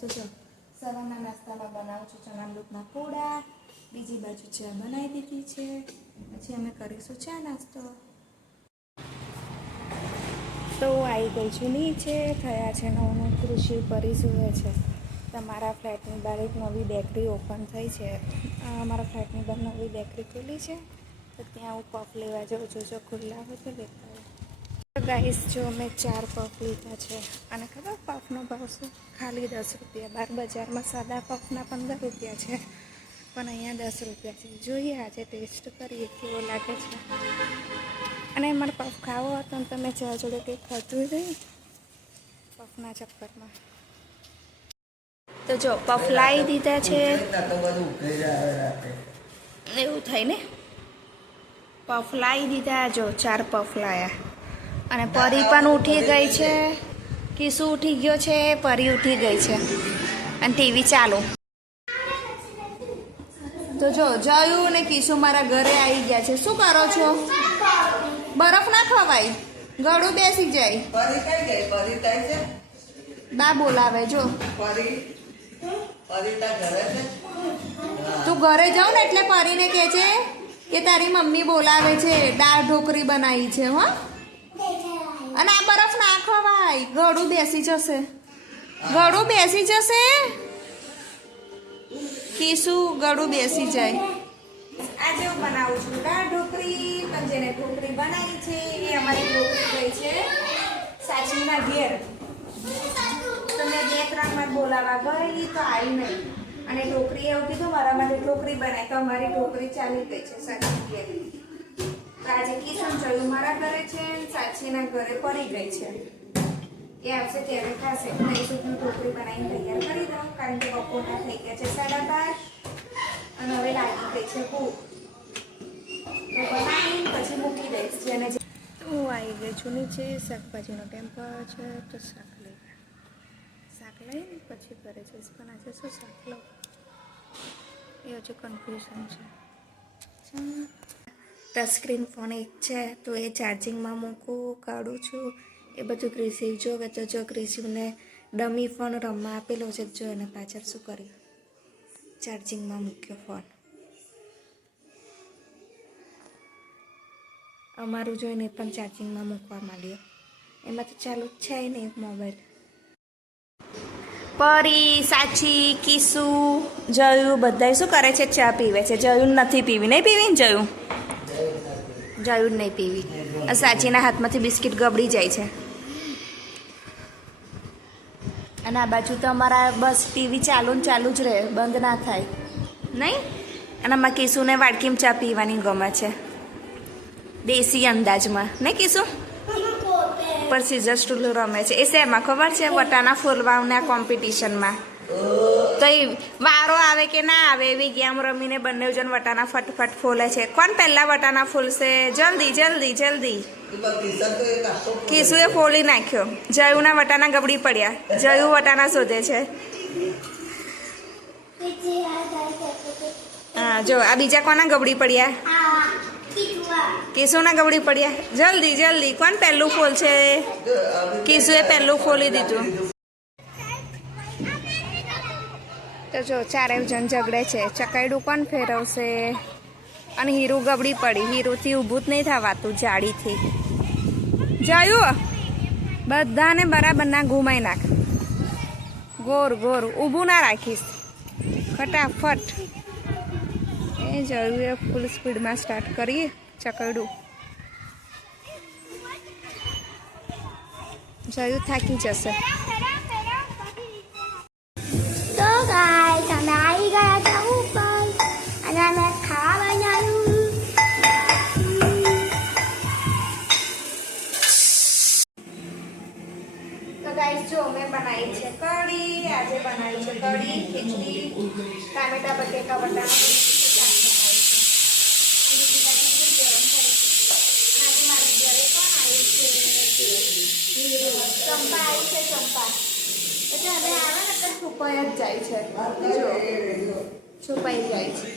તો જો સવારના નાસ્તામાં બનાવું છું ચણા લોટના પૂડા, બીજી બાજુ ચા બનાવી દીધી છે. પછી અમે કરીશું ચા નાસ્તો. તો આવી ગઈ છું નીચે, થયા છે 9 કૃષિ પરી સૂવે છે. તમારા ફ્લેટની બહાર એક નવી બેકરી ઓપન થઈ છે. અમારા ફ્લેટની બહાર નવી બેકરી ખુલી છે, તો ત્યાં હું પફ લેવા જાઉં છું. જો ખુલ્લા હોય તો લેતા હોય. ગાઈસ જો મેં 4 પફ લીધા છે. અને ખબર પફનો ભાવ શું? ખાલી 10 રૂપિયા. બહાર બજારમાં સાદા પફના 15 રૂપિયા છે, પણ અહીંયા 10 રૂપિયા છે. જોઈએ આજે ટેસ્ટ કરીએ કેવો લાગે છે. અને મારે પફ ખાવો હતો ને તમે ચા જોડે કંઈક ખાધું નહીં પફના ચક્કરમાં. તો જો પફ લાવી દીધા છે. એવું થાય ને, પફ લાવી દીધા. જો 4 પફ લાયા. અને પરી પણ ઉઠી ગઈ છે. કિસુ ઉઠી ગયો છે, પરી ઉઠી ગઈ છે, અને ટીવી ચાલુ. તો જો જયું ને કિસુ મારા ઘરે આવી ગયા છે. શું કરો છો? બરફ ના ખવાય, ગળું બેસી જાય. બા બોલાવે જો. તું ઘરે જાઉં ને એટલે પરીને કહે છે કે તારી મમ્મી બોલાવે છે, દાળ ઢોકળી બનાવી છે. હો, અને આ બરફ ના ખવાય, ગળું બેસી જશે, ગળું બેસી જશે. કીશું ગળું બેસી જાય. આજે હું બનાવું છું દાળ ઢોકળી. પણ જેને ઢોકળી બનાવી છે એ અમારી ઢોકળી ગઈ છે સાચીના ઘેર. તો મેં 2-3 વાર બોલાવા ગયેલી તો આવી નહીં. અને ઢોકળી એવું કીધું મારા માટે ઢોકળી બનાવી, તો અમારી ઢોકળી ચાલી ગઈ છે સાચી ઘેર. આજે કિશન જોયું મારા ઘરે છે, સાચીના ઘરે પડી ગઈ છે. એ આવશે ત્યારે ખાશે. નહીં સુધી ઢોકળી બનાવીને તૈયાર કરી દઉં, કારણ કે બપોરના થઈ ગયા છે 12:30 અને હવે લાગી ગઈ છે ભૂખ. તો બનાવીને પછી મૂકી દઈશ. જેને હું આવી ગઈ છું નીચે. શાકભાજીનો ટેમ્પો છે, તો શાક લઈને પછી ઘરે જઈશ. પણ આજે શું શાક લઉં એ હજુ કન્ફ્યુઝન છે. ટચસ્ક્રીન ફોન એક છે, તો એ ચાર્જિંગમાં મૂકું, કાઢું છું. એ બધું ક્રિસિવ જોવે. તો જો ક્રિસિવને ડમી ફોન રમવા આપેલો છે, જો એને પાછળ શું કર્યું, ચાર્જિંગમાં મૂક્યો ફોન. અમારું જોઈને પણ ચાર્જિંગમાં મૂકવા માંડ્યો. એમાં તો ચાલુ જ છે નહીં મોબાઈલ. પરી, સાચી, કિસુ, જયું બધા શું કરે છે? ચા પીવે છે. જયું નથી પીવી. નહીં પીવી ને જયું? જયું નહીં પીવી. સાચીના હાથમાંથી બિસ્કિટ ગબડી જાય છે. અને આ બાજુ તો અમારા બસ ટીવી ચાલુ ને ચાલુ જ રહે, બંધ ના થાય નહીં. અને આમાં કિશુને વાડકીમાં ચા પીવાની ગમે છે, દેશી અંદાજમાં. નહીં કિશુ? પર સીઝર સ્ટૂલ રમે છે. એ શેમાં ખબર છે? વટાણા ફોલવાના કોમ્પિટિશનમાં. તો એ વારો આવે કે ના આવે એવી ગેમ રમીને બંને જણ વટાણા ફટફટ ફોલે છે. કોણ પહેલા વટાણા ફોલશે? જલ્દી જલ્દી જલ્દી. કિશુએ ફોલી નાખ્યો. જયુના વટાણા ગબડી પડ્યા. જયુ વટાણા શોધે છે. હા જો આ બીજા કોના ગબડી પડ્યા? કિશુના ગબડી પડ્યા. જલ્દી જલ્દી. કોણ પહેલું ફોલશે? કિશુએ પહેલું ફોલી દીધું. તો જો 4 જણ ઝઘડે છે. ચકાયડું કોણ ફેરવશે? અને હીરું ગબડી પડી. હીરુથી ઊભું જ નહીં થવાતું જાળીથી. જયું બધાને બરાબરના ઘુમાઈ નાખ. ગોર ગોર ઊભું ના રાખીશ, ફટાફટ. એ જયું એ ફૂલ સ્પીડમાં સ્ટાર્ટ કરીએ ચકરડું. જયું થાકી જશે. તો ગાઈસ અમે આવી ગયા હતા ઉપર અને અમે ખાવા બનાવ્યું. તો ગાઈસ જો મેં બનાવી છે કઢી. આજે બનાવી છે કઢી, ખીચડી, ટામેટા બટેકા વટાણા. ચંપા આવી છે, ચંપા. એટલે હવે આવે ને તો છુપાઈ જ જાય છે. જો છુપાઈ જાય છે.